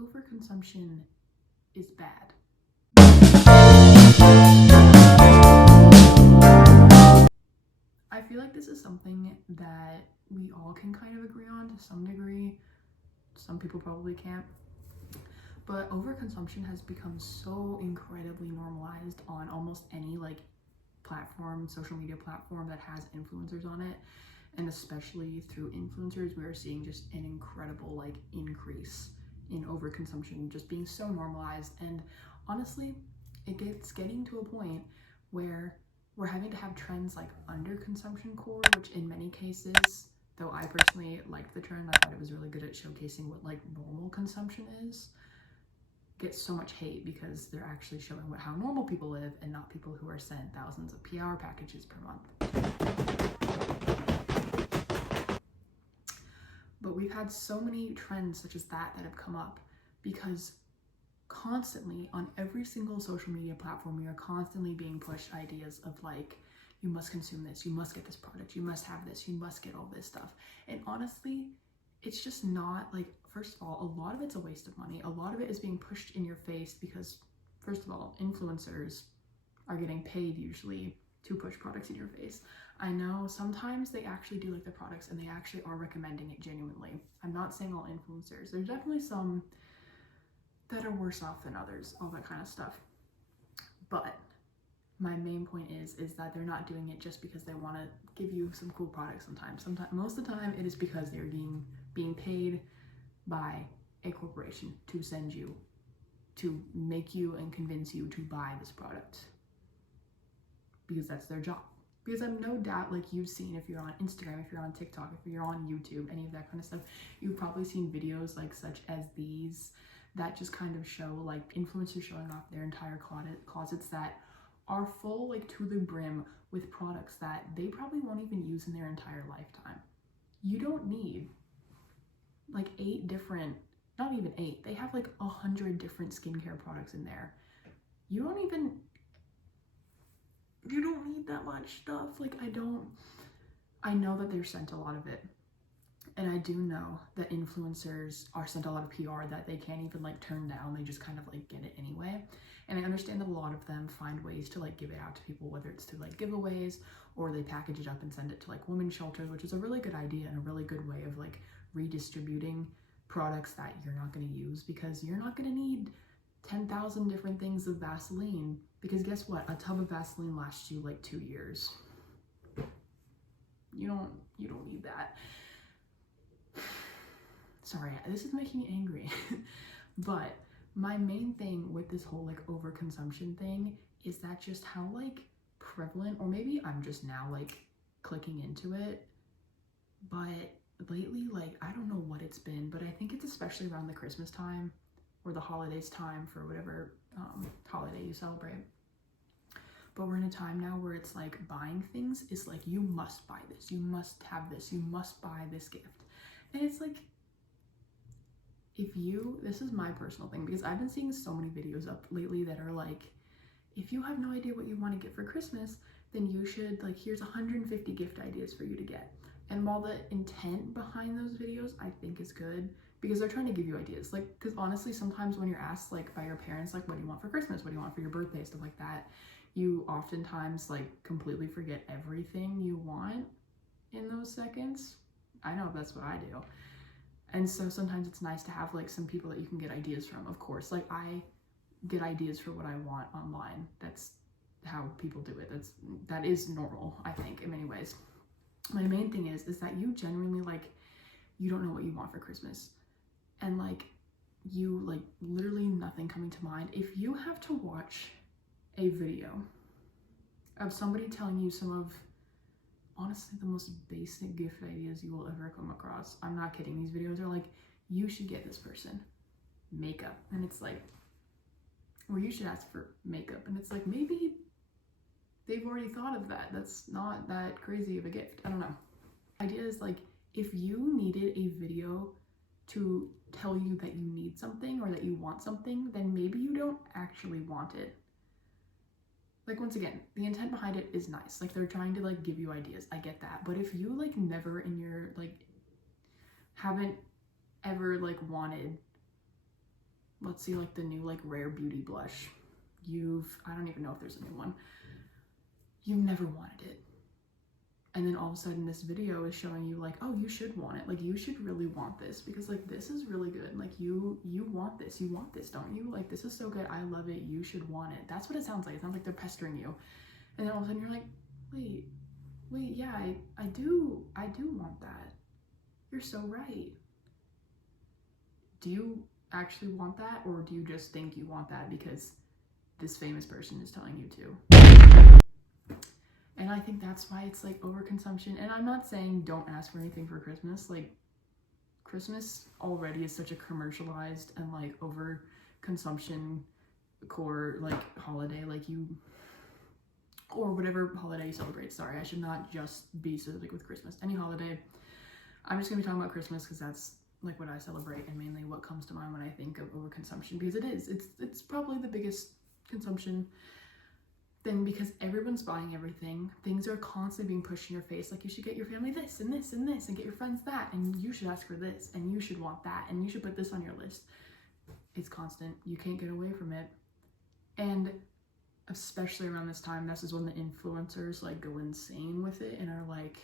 overconsumption is bad. I feel like this is something that we all can kind of agree on to some degree. Some people probably can't. But overconsumption has become so incredibly normalized on almost any like platform, social media platform that has influencers on it. And especially through influencers, we are seeing just an incredible like increase in overconsumption just being so normalized. And honestly, it's getting to a point where we're having to have trends like underconsumption core, which in many cases, though I personally liked the trend, I thought it was really good at showcasing what like normal consumption is, gets so much hate because they're actually showing how normal people live and not people who are sent thousands of PR packages per month. But we've had so many trends such as that have come up because constantly on every single social media platform, we are constantly being pushed ideas of like, you must consume this, you must get this product, you must have this, you must get all this stuff. And honestly, it's just not like, first of all, a lot of it's a waste of money. A lot of it is being pushed in your face because, first of all, influencers are getting paid usually to push products in your face. I know sometimes they actually do like the products and they actually are recommending it genuinely. I'm not saying all influencers. There's definitely some that are worse off than others, all that kind of stuff. But my main point is that they're not doing it just because they want to give you some cool products sometimes. Most of the time it is because they're being paid by a corporation to send you, to make you and convince you to buy this product. Because that's their job. Because I'm no doubt, like you've seen, if you're on Instagram, if you're on TikTok, if you're on YouTube, any of that kind of stuff, you've probably seen videos like such as these that just kind of show like influencers showing off their entire closets that are full like to the brim with products that they probably won't even use in their entire lifetime. You don't need like 8 different, not even 8, they have like 100 different skincare products in there. You don't need that much stuff. Like I know that they're sent a lot of it. And I do know that influencers are sent a lot of PR that they can't even like turn down. They just kind of like get it anyway. And I understand that a lot of them find ways to like give it out to people, whether it's through like giveaways or they package it up and send it to like women's shelters, which is a really good idea and a really good way of like redistributing products that you're not going to use, because you're not going to need 10,000 different things of Vaseline, because guess what? A tub of Vaseline lasts you like 2 years. You don't need that. Sorry, this is making me angry. But my main thing with this whole like overconsumption thing is that just how like prevalent, or maybe I'm just now like clicking into it, but lately, like I don't know what it's been, but I think it's especially around the Christmas time or the holidays time for whatever holiday you celebrate. But we're in a time now where it's like buying things is like, you must buy this, you must have this, you must buy this gift. And it's like, this is my personal thing, because I've been seeing so many videos up lately that are like, if you have no idea what you want to get for Christmas, then you should like, here's 150 gift ideas for you to get. And while the intent behind those videos I think is good, because they're trying to give you ideas, like, because honestly sometimes when you're asked like by your parents, like, what do you want for Christmas, what do you want for your birthday, stuff like that, you oftentimes like completely forget everything you want in those seconds. I know that's what I do. And so sometimes it's nice to have like some people that you can get ideas from. Of course, like I get ideas for what I want online. That's how people do it. That is normal, I think, in many ways. My main thing is that you genuinely like, you don't know what you want for Christmas. And like, you like literally nothing coming to mind. If you have to watch a video of somebody telling you some of honestly the most basic gift ideas you will ever come across, I'm not kidding, these videos are like, you should get this person makeup, and it's like, or you should ask for makeup, and it's like, maybe they've already thought of that. That's not that crazy of a gift. I don't know. Idea is like, if you needed a video to tell you that you need something or that you want something, then maybe you don't actually want it. Like, once again, the intent behind it is nice. Like, they're trying to like give you ideas. I get that. But if you like never in your like haven't ever like wanted let's see, like the new like Rare Beauty blush. I don't even know if there's a new one. You've never wanted it. And then all of a sudden this video is showing you like, oh, you should want it. Like you should really want this because like this is really good. Like you want this. You want this, don't you? Like this is so good. I love it. You should want it. That's what it sounds like. It sounds like they're pestering you. And then all of a sudden you're like, wait, yeah, I do want that. You're so right. Do you actually want that, or do you just think you want that because this famous person is telling you to? And I think that's why it's like overconsumption. And I'm not saying don't ask for anything for Christmas. Like Christmas already is such a commercialized and like overconsumption core like holiday, like you, or whatever holiday you celebrate. Sorry, I should not just be specific with Christmas. Any holiday. I'm just gonna be talking about Christmas because that's like what I celebrate and mainly what comes to mind when I think of overconsumption, because it's probably the biggest consumption thing because everyone's buying everything. Things are constantly being pushed in your face, like you should get your family this and this and this and get your friends that, and you should ask for this and you should want that and you should put this on your list. It's constant. You can't get away from it. And especially around this time, this is when the influencers like go insane with it and are like,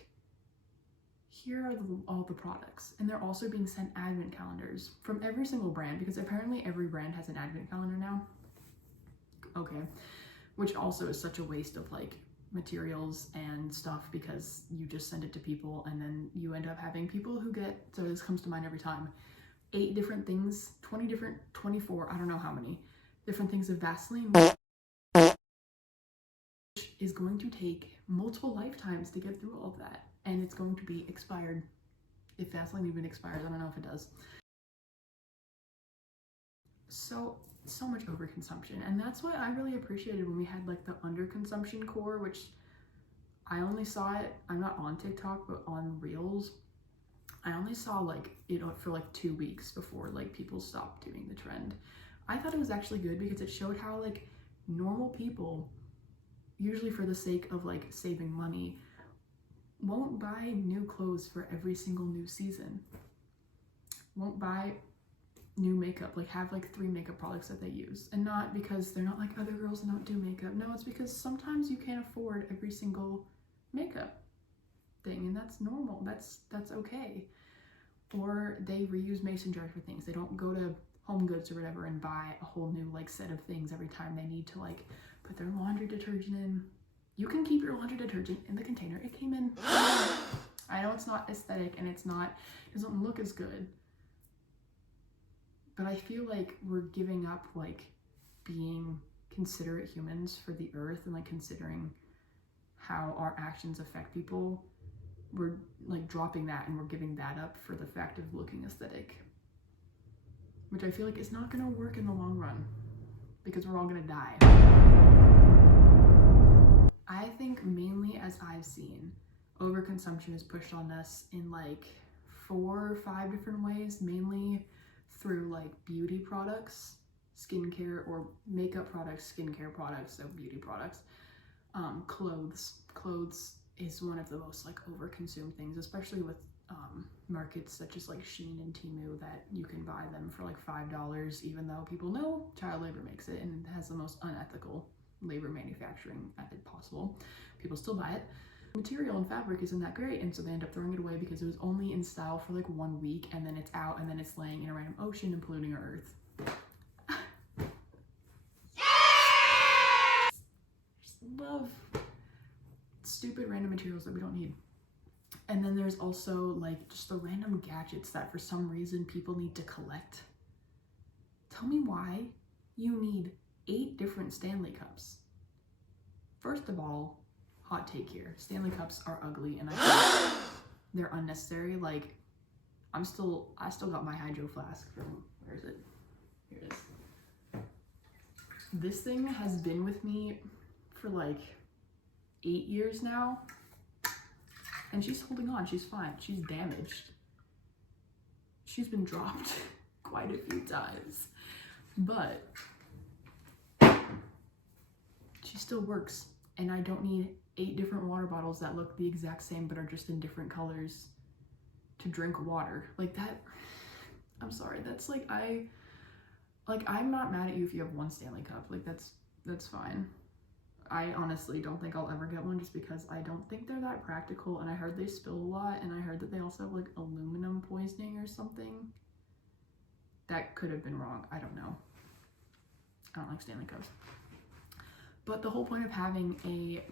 here are all the products. And they're also being sent advent calendars from every single brand, because apparently every brand has an advent calendar now. Okay. Which also is such a waste of like materials and stuff, because you just send it to people and then you end up having people who get, so this comes to mind every time, 8 different things, 20 different, 24, I don't know how many different things of Vaseline, which is going to take multiple lifetimes to get through all of that. And it's going to be expired. If Vaseline even expires, I don't know if it does. So much overconsumption. And that's why I really appreciated when we had like the underconsumption core, which I only saw it, I'm not on TikTok, but on Reels. I only saw like it for like 2 weeks before like people stopped doing the trend. I thought it was actually good because it showed how like normal people, usually for the sake of like saving money, won't buy new clothes for every single new season. Won't buy new makeup, like have like 3 makeup products that they use. And not because they're not like other girls that don't do makeup. No, it's because sometimes you can't afford every single makeup thing, and that's normal. That's okay. Or they reuse mason jars for things. They don't go to Home Goods or whatever and buy a whole new like set of things every time they need to like put their laundry detergent in. You can keep your laundry detergent in the container it came in. I know it's not aesthetic and it doesn't look as good, but I feel like we're giving up like being considerate humans for the earth and like considering how our actions affect people. We're like dropping that and we're giving that up for the fact of looking aesthetic, which I feel like is not gonna work in the long run because we're all gonna die. I think mainly, as I've seen, overconsumption is pushed on us in like 4 or 5 different ways, mainly through like beauty products, skincare, or makeup products, skincare products, so beauty products, clothes is one of the most like overconsumed things, especially with markets such as like Shein and Temu, that you can buy them for like $5, even though people know child labor makes it and it has the most unethical labor manufacturing method possible. People still buy it. Material and fabric isn't that great, and so they end up throwing it away because it was only in style for like 1 week and then it's out and then it's laying in a random ocean and polluting our earth. Just love stupid random materials that we don't need. And then there's also like just the random gadgets that for some reason people need to collect. Tell me why you need 8 different Stanley cups. First of all, hot take here, Stanley cups are ugly and I think they're unnecessary. Like I still got my hydro flask from, where is it? Here it is. This thing has been with me for like 8 years now, and she's holding on. She's fine. She's damaged. She's been dropped quite a few times, but she still works, and I don't need 8 different water bottles that look the exact same but are just in different colors to drink water. Like that, I'm sorry, that's like, like, I'm not mad at you if you have one Stanley Cup. Like, that's fine. I honestly don't think I'll ever get one just because I don't think they're that practical, and I heard they spill a lot, and I heard that they also have like aluminum poisoning or something. That could have been wrong. I don't know. I don't like Stanley Cups. But the whole point of having a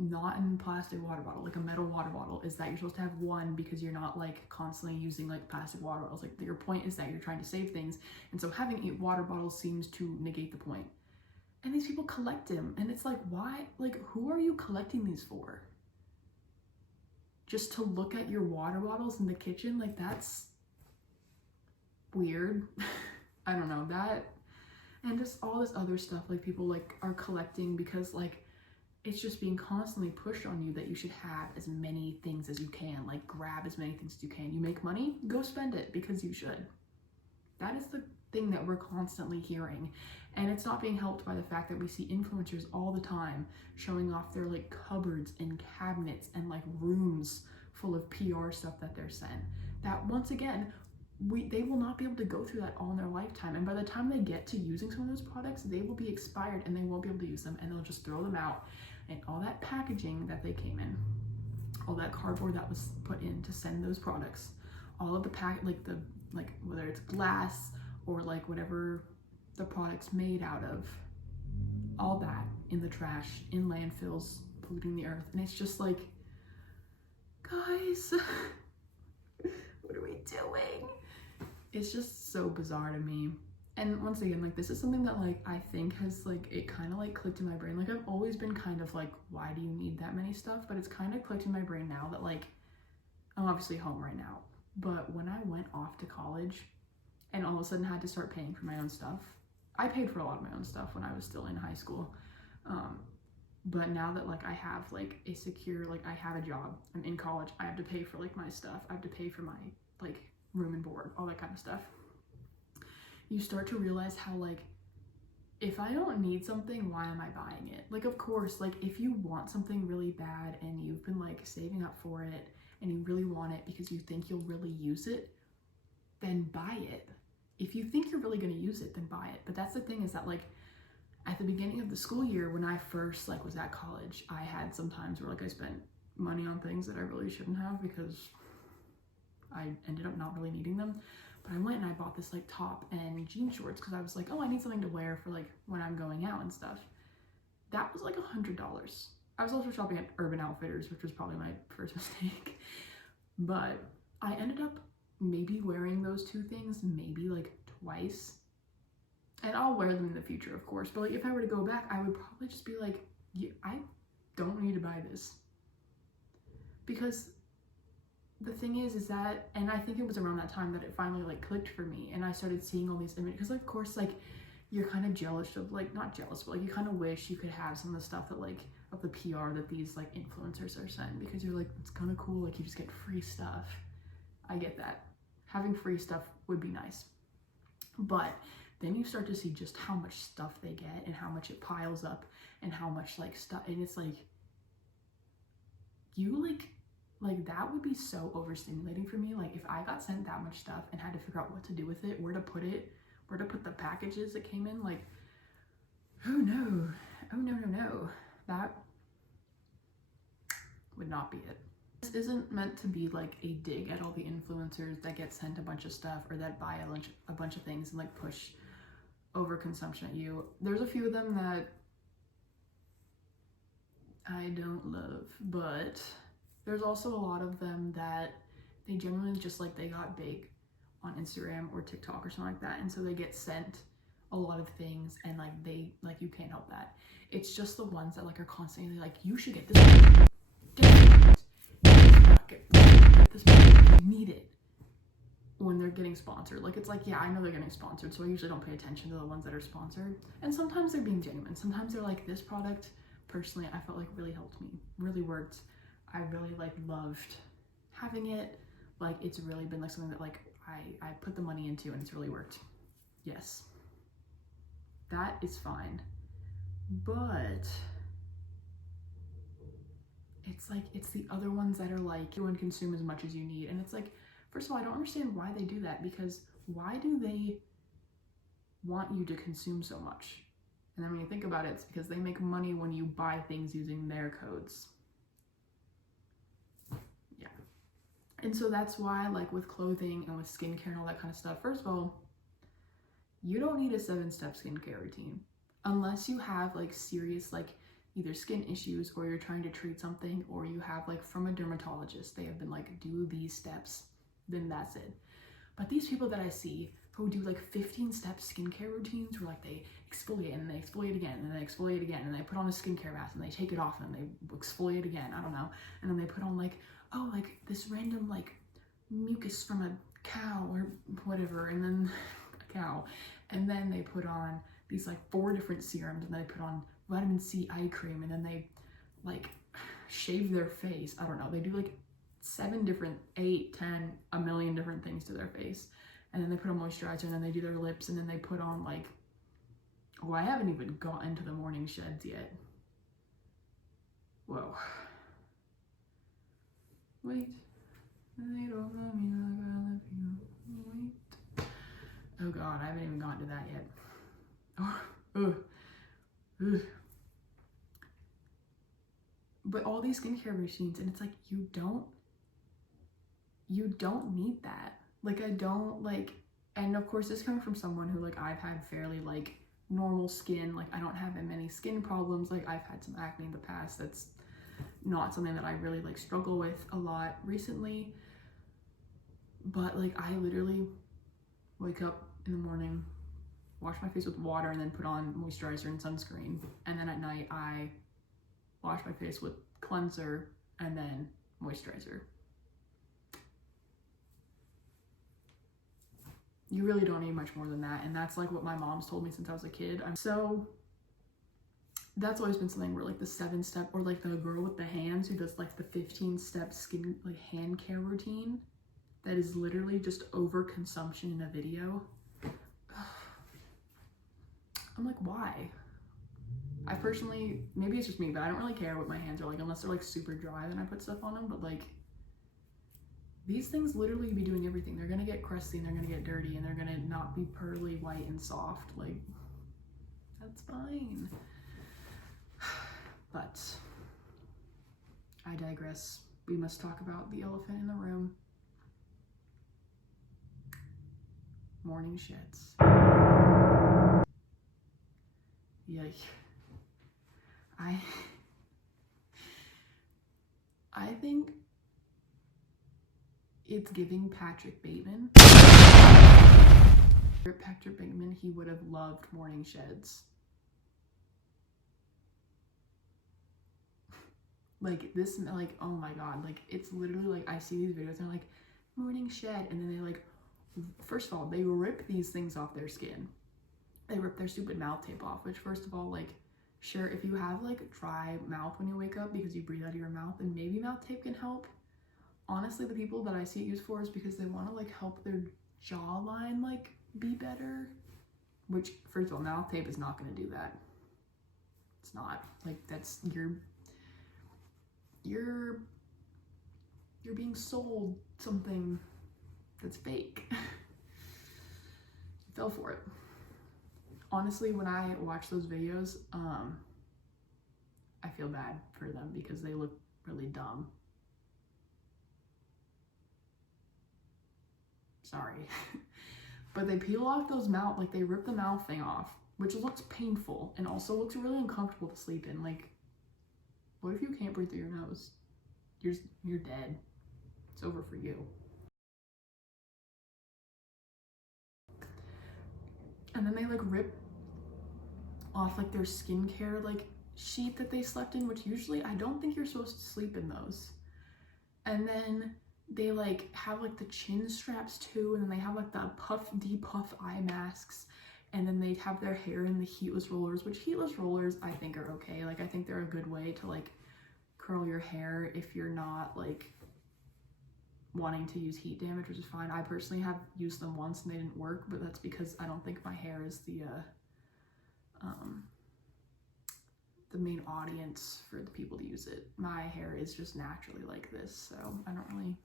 not in plastic water bottle, like a metal water bottle, is that you're supposed to have one because you're not like constantly using like plastic water bottles. Like, your point is that you're trying to save things, and so having a water bottle seems to negate the point. And these people collect them, and it's like, why? Like, who are you collecting these for? Just to look at your water bottles in the kitchen? Like, that's weird. I don't know, that, and just all this other stuff like people like are collecting because like it's just being constantly pushed on you that you should have as many things as you can, like grab as many things as you can. You make money, go spend it because you should. That is the thing that we're constantly hearing, and it's not being helped by the fact that we see influencers all the time showing off their like cupboards and cabinets and like rooms full of PR stuff that they're sent. That once again, they will not be able to go through that all in their lifetime, and by the time they get to using some of those products, they will be expired and they won't be able to use them, and they'll just throw them out, and all that packaging that they came in, all that cardboard that was put in to send those products, all of the like whether it's glass or like whatever the product's made out of, all that in the trash, in landfills, polluting the earth. And it's just like, guys, what are we doing? It's just so bizarre to me. And once again, like, this is something that like I think has like, it kind of like clicked in my brain. Like, I've always been kind of like, why do you need that many stuff? But it's kind of clicked in my brain now that like, I'm obviously home right now, but when I went off to college and all of a sudden had to start paying for my own stuff, I paid for a lot of my own stuff when I was still in high school. But now that like I have like a secure, like I have a job, I'm in college, I have to pay for like my stuff, I have to pay for my like room and board, all that kind of stuff. You start to realize how like, if I don't need something, why am I buying it? Like, of course, like if you want something really bad and you've been like saving up for it and you really want it because you think you'll really use it, then buy it. If you think you're really going to use it, then buy it. But that's the thing, is that like at the beginning of the school year, when I first like was at college, I had some times where like I spent money on things that I really shouldn't have because I ended up not really needing them. But I went and I bought this like top and jean shorts because I was like, oh, I need something to wear for like when I'm going out and stuff. That was like $100. I was also shopping at Urban Outfitters, which was probably my first mistake. But I ended up maybe wearing those two things maybe like twice. And I'll wear them in the future, of course. But like if I were to go back, I would probably just be like, yeah, I don't need to buy this. Because the thing is that, and I think it was around that time that it finally like clicked for me, and I started seeing all these images, because of course like you're kind of jealous of, like, not jealous, but like you kind of wish you could have some of the stuff that like of the PR that these like influencers are sending, because you're like, it's kind of cool, like you just get free stuff. I get that. Having free stuff would be nice. But then you start to see just how much stuff they get and how much it piles up and how much like stuff, and it's like, you like that would be so overstimulating for me. Like if I got sent that much stuff and had to figure out what to do with it, where to put the packages that came in, like, oh no, that would not be it. This isn't meant to be like a dig at all the influencers that get sent a bunch of stuff or that buy a bunch of things and like push overconsumption at you. There's a few of them that I don't love, but there's also a lot of them that they generally just like, they got big on Instagram or TikTok or something like that, and so they get sent a lot of things, and like they, like, you can't help that. It's just the ones that like are constantly like, you should get this product, get this product, you need it, when they're getting sponsored. Like, it's like, yeah, I know they're getting sponsored, so I usually don't pay attention to the ones that are sponsored, and sometimes they're being genuine. Sometimes they're like, this product personally I felt like really helped me, really worked, I really like loved having it, like it's really been like something that like I put the money into and it's really worked. Yes, that is fine. But it's like, it's the other ones that are like, you and consume as much as you need, and it's like, first of all, I don't understand why they do that, because why do they want you to consume so much. And then when you think about it, it's because they make money when you buy things using their codes. Yeah. And so that's why, like with clothing and with skincare and all that kind of stuff, first of all, you don't need a 7-step skincare routine unless you have like serious like either skin issues, or you're trying to treat something, or you have like from a dermatologist, they have been like, do these steps, then that's it. But these people that I see who do like 15-step skincare routines, where like they exfoliate and they exfoliate again and they exfoliate again and they put on a skincare mask and they take it off and they exfoliate again, I don't know, and then they put on like, oh, like this random like mucus from a cow or whatever, and then a cow, and then they put on these like 4 different serums, and they put on vitamin C eye cream, and then they like shave their face. I don't know, they do like 7 different, 8, 10, a million different things to their face, and then they put on moisturizer, and then they do their lips, and then they put on like, oh, I haven't even gotten to the morning sheds yet. Whoa. Wait. They don't love me like I love you. Wait. Oh God, I haven't even gotten to that yet. Oh, ugh. But all these skincare routines, and it's like, you don't need that. Like, I don't like, and of course this coming from someone who like, I've had fairly like normal skin, like I don't have many skin problems, like I've had some acne in the past. That's not something that I really like struggle with a lot recently, but like I literally wake up in the morning, wash my face with water, and then put on moisturizer and sunscreen, and then at night I wash my face with cleanser and then moisturizer. You really don't need much more than that, and that's like what my mom's told me since I was a kid. So that's always been something where like the 7-step, or like the girl with the hands who does like the 15-step skin like hand care routine, that is literally just overconsumption in a video. I'm like, why? I personally, maybe it's just me, but I don't really care what my hands are like unless they're like super dry, then I put stuff on them. But like, these things literally be doing everything. They're gonna get crusty and they're gonna get dirty and they're gonna not be pearly white and soft. Like, that's fine. But I digress. We must talk about the elephant in the room. Morning sheds. Yikes. I think it's giving Patrick Bateman. Patrick Bateman, he would have loved morning sheds. Like this, like, oh my God, like it's literally like I see these videos and they're like, morning shed, and then they like, first of all, they rip these things off their skin. They rip their stupid mouth tape off, which first of all, like, sure, if you have like dry mouth when you wake up because you breathe out of your mouth, then maybe mouth tape can help. Honestly, the people that I see it used for is because they want to like help their jawline like be better, which first of all, mouth tape is not going to do that. It's not. Like, that's you're being sold something that's fake. Fell for it. Honestly, when I watch those videos, I feel bad for them because they look really dumb. Sorry. But they peel off those mouth, like they rip the mouth thing off, which looks painful and also looks really uncomfortable to sleep in. Like, what if you can't breathe through your nose? You're dead. It's over for you. And then they like rip off like their skincare like sheet that they slept in, which usually I don't think you're supposed to sleep in those. And then they like have like the chin straps too, and then they have like the depuff eye masks, and then they have their hair in the heatless rollers, which heatless rollers I think are okay. Like, I think they're a good way to like curl your hair if you're not like wanting to use heat damage, which is fine. I personally have used them once and they didn't work, but that's because I don't think my hair is the main audience for the people to use it. My hair is just naturally like this, so I don't really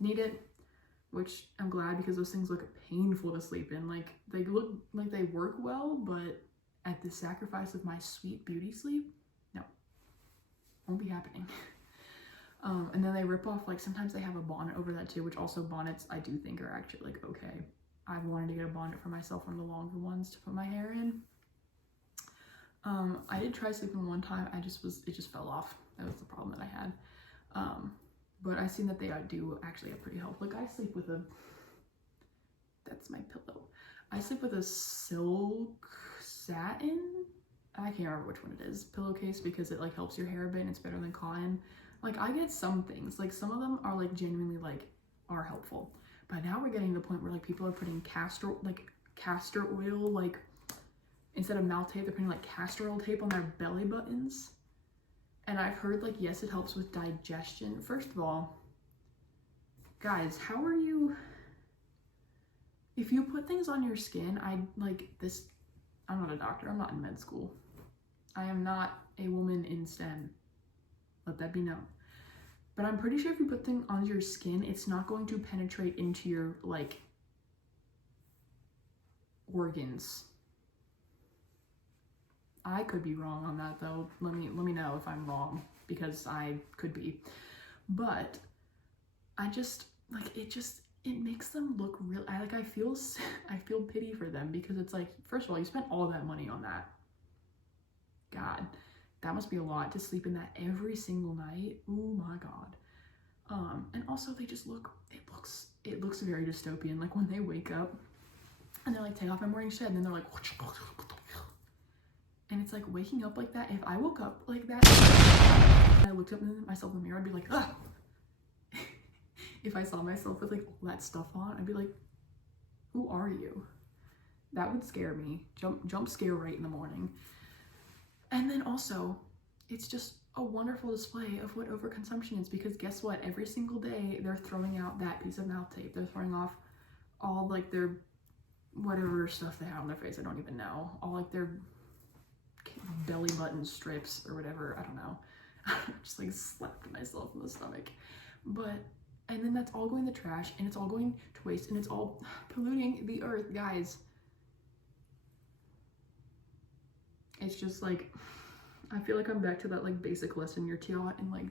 need it. which I'm glad because those things look painful to sleep in. Like, they look like they work well, but at the sacrifice of my sweet beauty sleep, no, won't be happening. And then they rip off, like, sometimes they have a bonnet over that too, which also bonnets I do think are actually like okay. I wanted to get a bonnet for myself, one of the longer ones to put my hair in. I did try sleeping one time. It just fell off. That was the problem that I had. But I seen that they do actually have pretty help. Like, I sleep with that's my pillow. I sleep with a silk satin, I can't remember which one it is, pillowcase, because it like helps your hair a bit and it's better than cotton. Like, I get some things, like some of them are like genuinely like are helpful. But now we're getting to the point where like people are putting castor oil, like instead of mouth tape, they're putting like castor oil tape on their belly buttons. And I've heard like, yes, it helps with digestion. First of all, guys, how are you, if you put things on your skin, I'm not a doctor, I'm not in med school. I am not a woman in STEM. Let that be known. But I'm pretty sure if you put things on your skin, it's not going to penetrate into your like organs. I could be wrong on that though. Let me know if I'm wrong, because I could be. But I just like it makes them look real. I feel pity for them, because it's like, first of all, you spent all that money on that. God, that must be a lot to sleep in that every single night. Oh my God. And also they just it looks very dystopian. Like when they wake up and they're like, take off my morning shed, and then they're like, and it's like waking up like that. If I woke up like that and I looked up at myself in the mirror, I'd be like, ugh. If I saw myself with like all that stuff on, I'd be like, who are you? That would scare me. Jump scare right in the morning. And then also, it's just a wonderful display of what overconsumption is, because guess what? Every single day they're throwing out that piece of mouth tape. They're throwing off all like their whatever stuff they have on their face. I don't even know. All like their belly button strips or whatever. I don't know. I just like slapped myself in the stomach. And then that's all going to trash, and it's all going to waste, and it's all polluting the earth, guys. It's just like, I feel like I'm back to that like basic lesson you're taught in like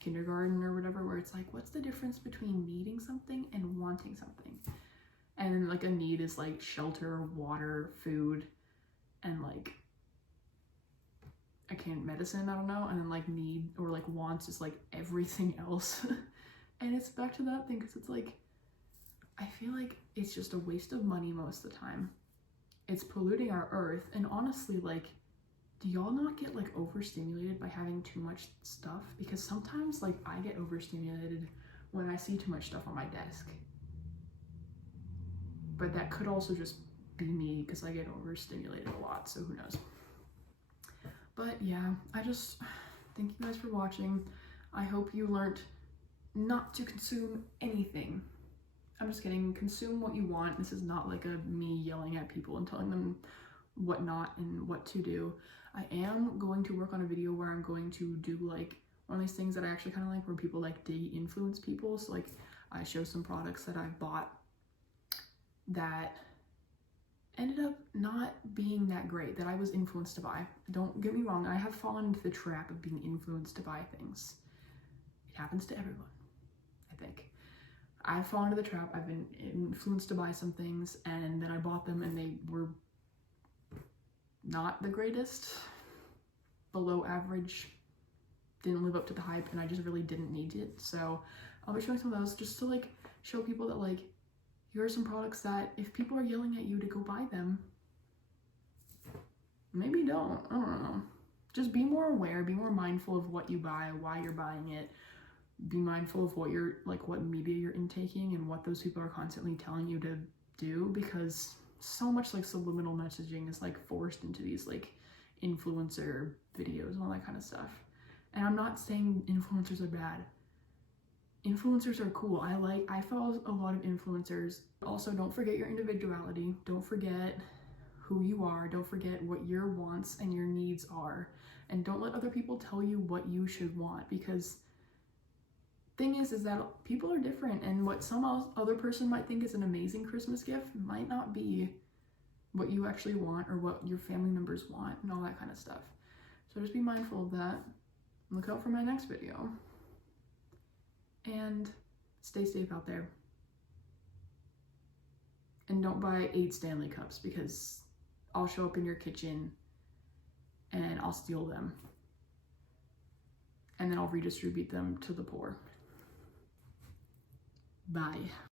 kindergarten or whatever, where it's like, what's the difference between needing something and wanting something? And then like a need is like shelter, water, food, and like medicine, I don't know. And then like need or like wants is like everything else. And it's back to that thing, because it's like, I feel like it's just a waste of money most of the time. It's polluting our earth. And honestly, like, do y'all not get like overstimulated by having too much stuff? Because sometimes like I get overstimulated when I see too much stuff on my desk. But that could also just be me, because I get overstimulated a lot, so who knows. But yeah, I just thank you guys for watching. I hope you learned not to consume anything. I'm just kidding. Consume what you want. This is not like me yelling at people and telling them what not and what to do. I am going to work on a video where I'm going to do like one of these things that I actually kind of like, where people like de-influence people. So like I show some products that I've bought that ended up not being that great, that I was influenced to buy. Don't get me wrong, I have fallen into the trap of being influenced to buy things. It happens to everyone, I think. I've fallen into the trap. I've been influenced to buy some things, and then I bought them and they were not the greatest, below average, didn't live up to the hype, and I just really didn't need it. So I'll be showing some of those just to like show people that like, here are some products that if people are yelling at you to go buy them, maybe don't. I don't know. Just be more aware, be more mindful of what you buy, why you're buying it. Be mindful of what what media you're intaking and what those people are constantly telling you to do, because so much like subliminal messaging is like forced into these like influencer videos and all that kind of stuff. And I'm not saying influencers are bad. Influencers are cool. I follow a lot of influencers. Also, don't forget your individuality. Don't forget who you are. Don't forget what your wants and your needs are. And don't let other people tell you what you should want, because thing is that people are different, and what some other person might think is an amazing Christmas gift might not be what you actually want or what your family members want and all that kind of stuff. So just be mindful of that. Look out for my next video. And stay safe out there. And don't buy 8 Stanley cups, because I'll show up in your kitchen and I'll steal them. And then I'll redistribute them to the poor. Bye.